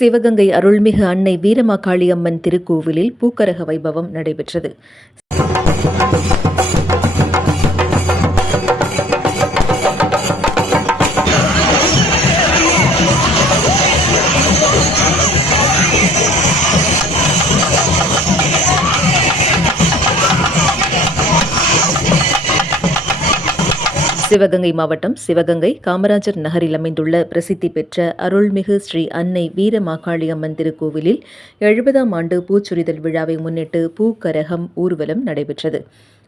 சிவகங்கை அருள்மிகு அன்னை வீரமாகாளியம்மன் திருக்கோவிலில் பூக்கரக வைபவம் நடைபெற்றது. சிவகங்கை மாவட்டம் சிவகங்கை காமராஜர் நகரில் அமைந்துள்ள பிரசித்தி பெற்ற அருள்மிகு ஸ்ரீ அன்னை வீரமாகாளி அம்மன் திருக்கோவிலில் எழுபதாம் ஆண்டு பூச்சுரிதல் விழாவை முன்னிட்டு பூக்கரகம் ஊர்வலம் நடைபெற்றது.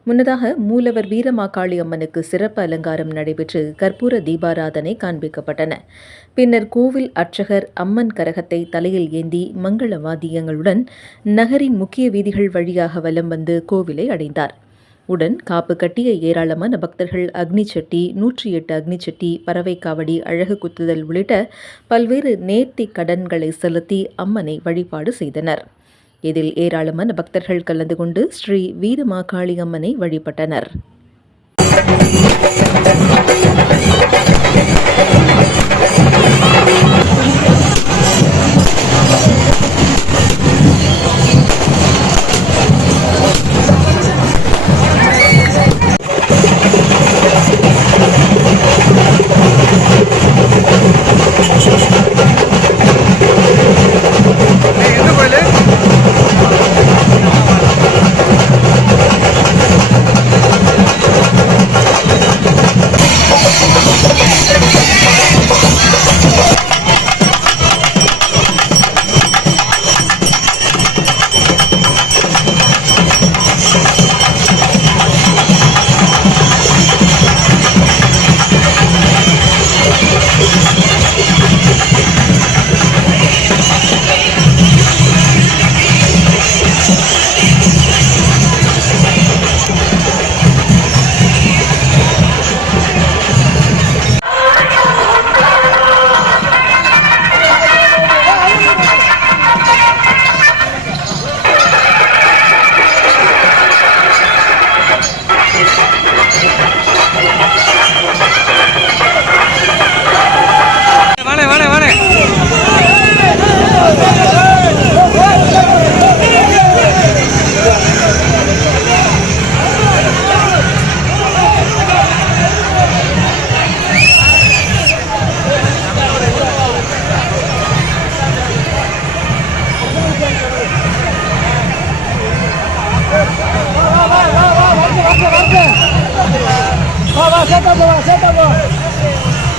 முன்னதாக மூலவர் வீரமாகாளி அம்மனுக்கு சிறப்பு அலங்காரம் நடைபெற்று கற்பூர தீபாராதனை காண்பிக்கப்பட்டன. பின்னர் கோவில் அர்ச்சகர் அம்மன் கரகத்தை தலையில் ஏந்தி மங்கள வாத்தியங்களுடன் நகரின் முக்கிய வீதிகள் வழியாக வலம் வந்து கோவிலை அடைந்தார். உடன் காப்பு கட்டிய ஏராளமான பக்தர்கள் அக்னி சட்டி நூற்றி எட்டு அக்னி சட்டி பறவை காவடி அழகு குத்துதல் உள்ளிட்ட பல்வேறு நேர்த்தி கடன்களை செலுத்தி அம்மனை வழிபாடு செய்தனர். இதில் ஏராளமான பக்தர்கள் கலந்து கொண்டு ஸ்ரீ வீரமாகாளி அம்மனை வழிபட்டனர். Vamos, senta, bola, senta, bola.